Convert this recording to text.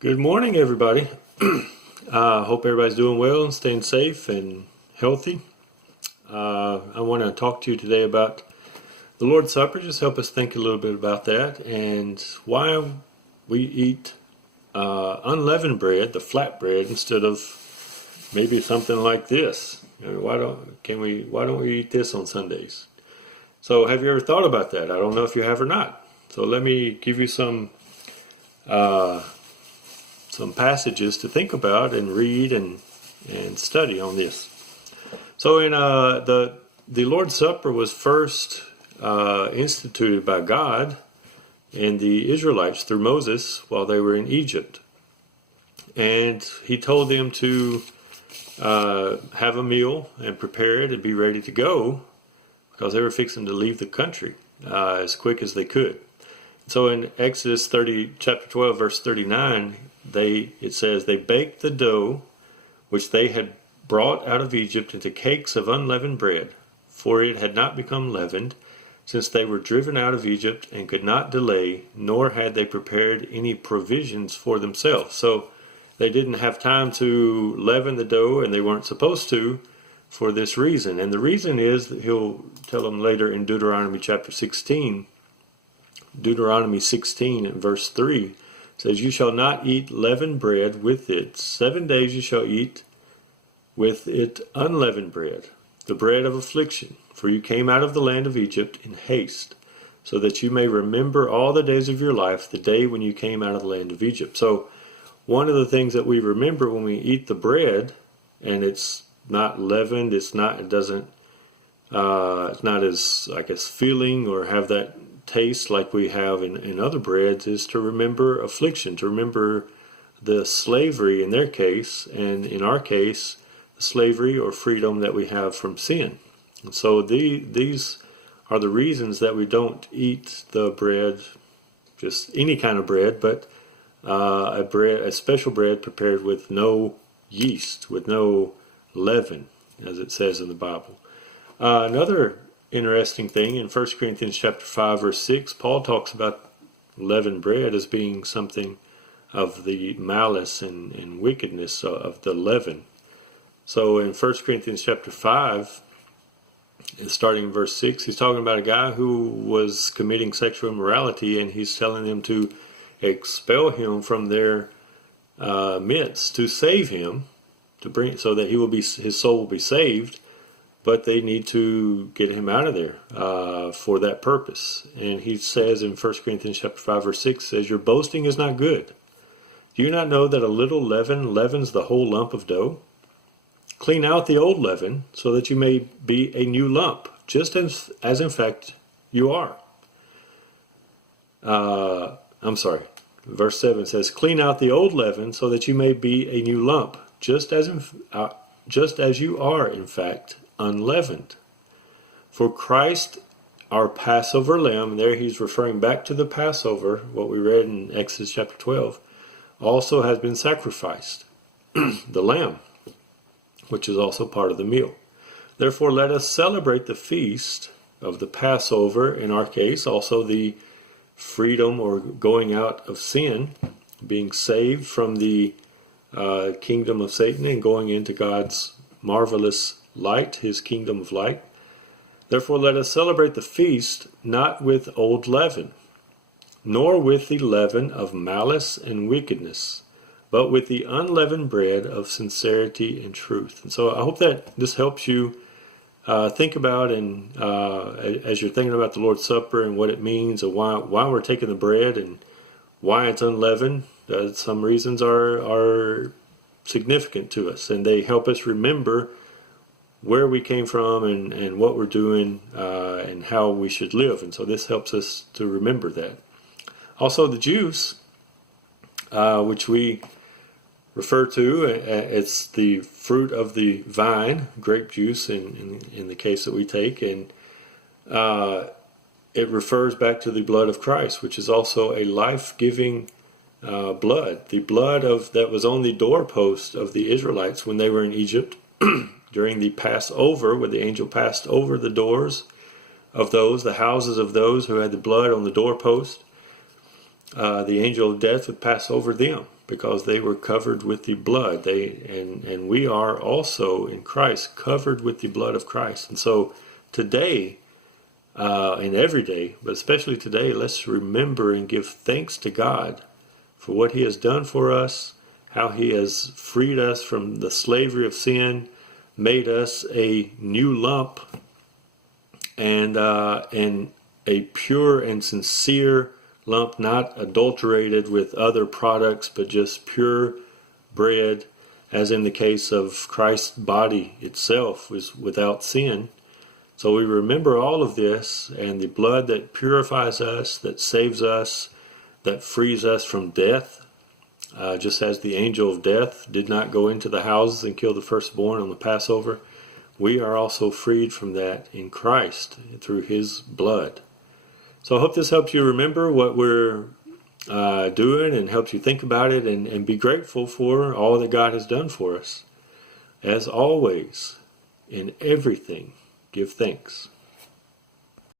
Good morning, everybody. Hope everybody's doing well and staying safe and healthy. I want to talk to you today about the Lord's Supper. Just help us think a little bit about that and why we eat unleavened bread, the flat bread, instead of maybe something like this. Why don't we eat this on Sundays? So, have you ever thought about that? I don't know if you have or not. So, let me give you some passages to think about and read and study on this. So in the Lord's Supper was first instituted by God and the Israelites through Moses while they were in Egypt. And he told them to have a meal and prepare it and be ready to go because they were fixing to leave the country as quick as they could. So in Exodus chapter 12, verse 39, it says, they baked the dough which they had brought out of Egypt into cakes of unleavened bread, for it had not become leavened, since they were driven out of Egypt and could not delay, nor had they prepared any provisions for themselves. So they didn't have time to leaven the dough, and they weren't supposed to for this reason. And the reason is that he'll tell them later in Deuteronomy chapter 16. Deuteronomy 16 and verse 3 says, you shall not eat leavened bread with it. 7 days you shall eat with it unleavened bread, the bread of affliction. For you came out of the land of Egypt in haste, so that you may remember all the days of your life, the day when you came out of the land of Egypt. So one of the things that we remember when we eat the bread, and it's not leavened, it's not as, I guess, filling or have that taste like we have in other breads, is to remember affliction, to remember the slavery in their case, and in our case, the slavery or freedom that we have from sin. And so these are the reasons that we don't eat the bread, just any kind of bread, but a special bread prepared with no yeast, with no leaven, as it says in the Bible. Another interesting thing in 1 Corinthians chapter 5 verse 6, Paul talks about leavened bread as being something of the malice and wickedness of the leaven. So in 1 Corinthians chapter 5, and starting in verse 6, he's talking about a guy who was committing sexual immorality, and he's telling them to expel him from their midst, to save him, so that his soul will be saved. But they need to get him out of there for that purpose. And he says in 1 Corinthians chapter 5, verse 6, says, your boasting is not good. Do you not know that a little leaven leavens the whole lump of dough? Clean out the old leaven, so that you may be a new lump, just as in fact you are. Verse 7 says, clean out the old leaven, so that you may be a new lump, just as you are, in fact, unleavened. For Christ, our Passover lamb, and there he's referring back to the Passover, what we read in Exodus chapter 12, also has been sacrificed, the lamb, which is also part of the meal. Therefore, let us celebrate the feast of the Passover, in our case, also the freedom or going out of sin, being saved from the kingdom of Satan and going into God's marvelous light, his kingdom of light. Therefore let us celebrate the feast not with old leaven, nor with the leaven of malice and wickedness, but with the unleavened bread of sincerity and truth. And so I hope that this helps you think about, and as you're thinking about the Lord's Supper and what it means, and why we're taking the bread and why it's unleavened. Some reasons are significant to us, and they help us remember where we came from and what we're doing and how we should live. And so this helps us to remember that. Also the juice, which we refer to, it's the fruit of the vine, grape juice in the case that we take, and it refers back to the blood of Christ, which is also a life-giving blood. The blood that was on the doorpost of the Israelites when they were in Egypt during the Passover, where the angel passed over the doors of the houses of those who had the blood on the doorpost. The angel of death would pass over them because they were covered with the blood. And we are also in Christ covered with the blood of Christ. And so today, and every day, but especially today, let's remember and give thanks to God for what He has done for us, how He has freed us from the slavery of sin, made us a new lump, and a pure and sincere lump, not adulterated with other products, but just pure bread, as in the case of Christ's body itself was without sin. So we remember all of this, and the blood that purifies us, that saves us, that frees us from death, just as the angel of death did not go into the houses and kill the firstborn on the Passover. We are also freed from that in Christ through His blood. So I hope this helps you remember what we're doing and helps you think about it and be grateful for all that God has done for us. As always, in everything, give thanks.